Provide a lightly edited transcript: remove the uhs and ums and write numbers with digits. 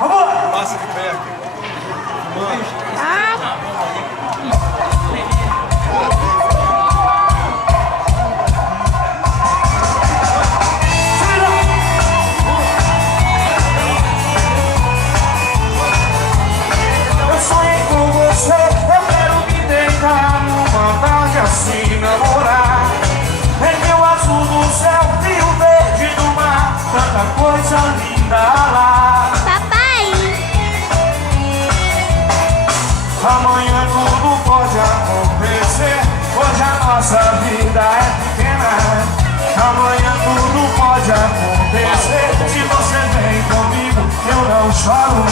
Vamos! Passa de perto. Eu sonhei com você, eu quero me deitar numa tarde assim, namorar. Em meu azul do céu e o verde do mar, tanta coisa linda lá. Papai! Amanhã tudo pode acontecer, hoje a nossa vida é pequena. Amanhã tudo pode acontecer, se você vem comigo, eu não choro